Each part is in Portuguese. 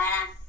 para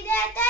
cuida da